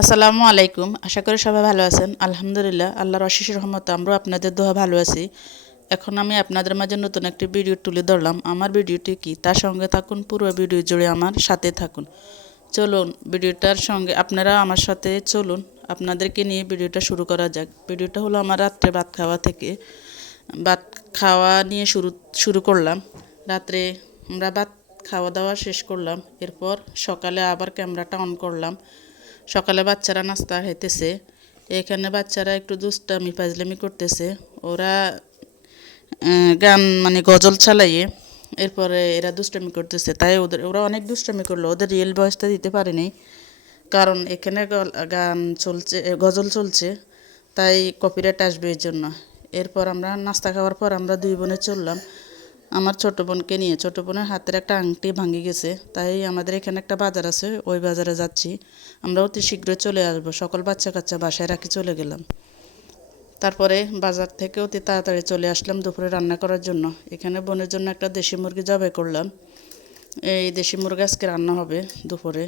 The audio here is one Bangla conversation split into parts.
আসসালামু আলাইকুম। আশা করি সবাই ভালো আছেন। আলহামদুলিল্লাহ, আল্লাহর অশেষ রহমতে আমরাও আপনাদের দোয়া ভালো আছি। এখন আমি আপনাদের মাঝে নতুন একটি ভিডিও তুলে ধরলাম। আমার ভিডিওটি কি, তার সঙ্গে থাকুন, পুরো ভিডিও জুড়ে আমার সাথে থাকুন। চলুন ভিডিওটার সঙ্গে আপনারা আমার সাথে চলুন, আপনাদেরকে নিয়ে ভিডিওটা শুরু করা যাক। ভিডিওটা হলো আমার রাত্রে ভাত খাওয়া থেকে, ভাত খাওয়া নিয়ে শুরু করলাম। রাত্রে আমরা ভাত খাওয়া দাওয়া শেষ করলাম, এরপর সকালে আবার ক্যামেরাটা অন করলাম। সকালে বাচ্চারা নাস্তা খাইতেছে, এখানে বাচ্চারা একটু দুষ্টামি ফাজলামি করতেছে। ওরা গান মানে গজল চালাইয়ে এরপরে এরা দুষ্টামি করতেছে, তাই ওরা অনেক দুষ্টামি করলো। ওদের রিয়েল ভয়েসটা দিতে পারিনি, কারণ এখানে গান চলছে, গজল চলছে, তাই কপিরাইট আসবে এর জন্য। এরপর আমরা নাস্তা খাওয়ার পর আমরা দুই বোনে চললাম আমার ছোটো বোনকে নিয়ে। ছোটো বোনের হাতের একটা আংটি ভাঙে গেছে, তাই আমাদের এখানে একটা বাজার আছে, ওই বাজারে যাচ্ছি। আমরা অতি শীঘ্রই চলে আসবো, সকল বাচ্চা কাচ্চা বাসায় রাখি চলে গেলাম। তারপরে বাজার থেকে অতি তাড়াতাড়ি চলে আসলাম দুপুরে রান্না করার জন্য। এখানে বোনের জন্য একটা দেশি মুরগি জবাই করলাম। এই দেশি মুরগি আজকে রান্না হবে দুপুরে।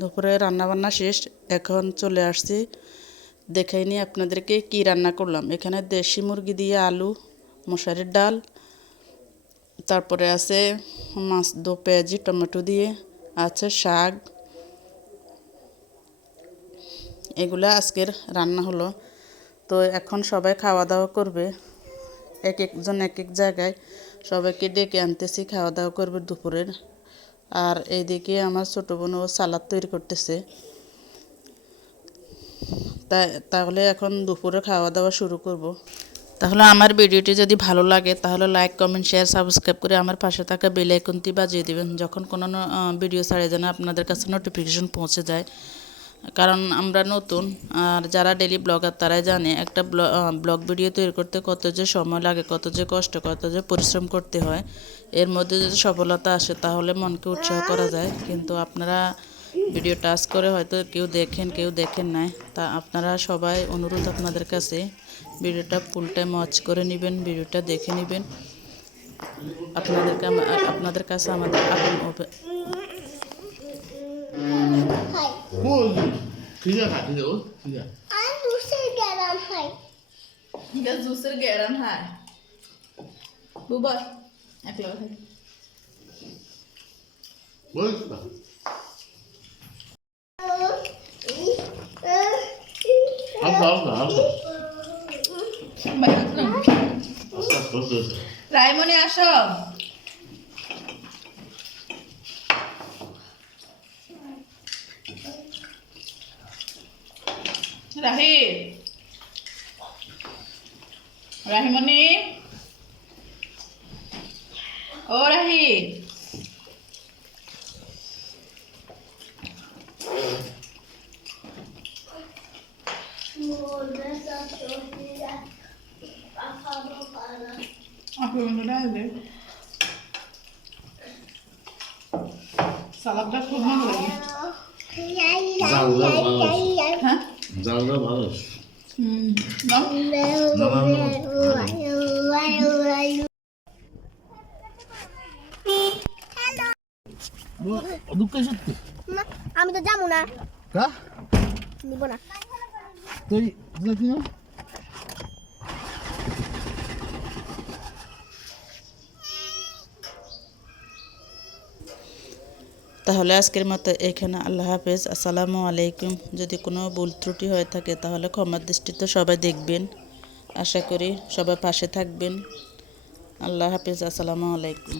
দুপুরে রান্না বান্না শেষ, এখন চলে আসছি দেখাই নিয়ে আপনাদেরকে কি রান্না করলাম। এখানে দেশি মুরগি দিয়ে আলু, মশারির ডাল, তারপরে আছে মাছ দো পেঁয়াজি টমেটো দিয়ে, আছে শাক। এগুলা আজকের রান্না হলো। তো এখন সবাই খাওয়া দাওয়া করবে, এক একজন এক এক জায়গায়। সবাইকে ডেকে আনতেছি, খাওয়া দাওয়া করবে দুপুরের। আর এইদিকে আমার ছোটো বোন ও সালাদ তৈরি করতেছে। তাহলে এখন দুপুরে খাওয়া দাওয়া শুরু করব। তাহলে আমার ভিডিওটি যদি ভালো লাগে তাহলে লাইক কমেন্ট শেয়ার সাবস্ক্রাইব করে আমার পাশে থাকা বেল আইকনটি বাজিয়ে দেবেন, যখন কোনো ভিডিও ছাড়ে যেন আপনাদের কাছে নোটিফিকেশন পৌঁছে যায়। কারণ আমরা নতুন, আর যারা ডেলি ব্লগার তারাই জানে একটা ব্লগ ভিডিও তৈরি করতে কত যে সময় লাগে, কত যে কষ্ট, কত যে পরিশ্রম করতে হয়। এর মধ্যে যদি সফলতা আসে তাহলে মনকে উৎসাহ করা যায়। কিন্তু আপনারা ভিডিও টাচ করে হয়তো কেউ দেখেন কেউ দেখেন নাই, তা আপনারা সবাই অনুরোধ আপনাদের কাছে ভিডিওটা ফুল টাইম ওয়াচ করে নেবেন, ভিডিওটা দেখে নেবেন। আপনাদের কাছে আমাদের জুসের গ্যারান হয় বুবার একলা খাই রায়মনি আসো। রাহিমনি, ও রাহি, সালাদটা খুব ভালো লাগে। হ্যাঁ জালটা ভালো। আমি তো যাবো না, নিব না। তাহলে আজকের মতো এখানে আল্লাহ হাফেজ, আসসালামু আলাইকুম। যদি কোনো ভুল ত্রুটি হয়ে থাকে তাহলে ক্ষমার দৃষ্টিতে সবাই দেখবেন। আশা করি সবাই পাশে থাকবেন। আল্লাহ হাফেজ, আসসালামু আলাইকুম।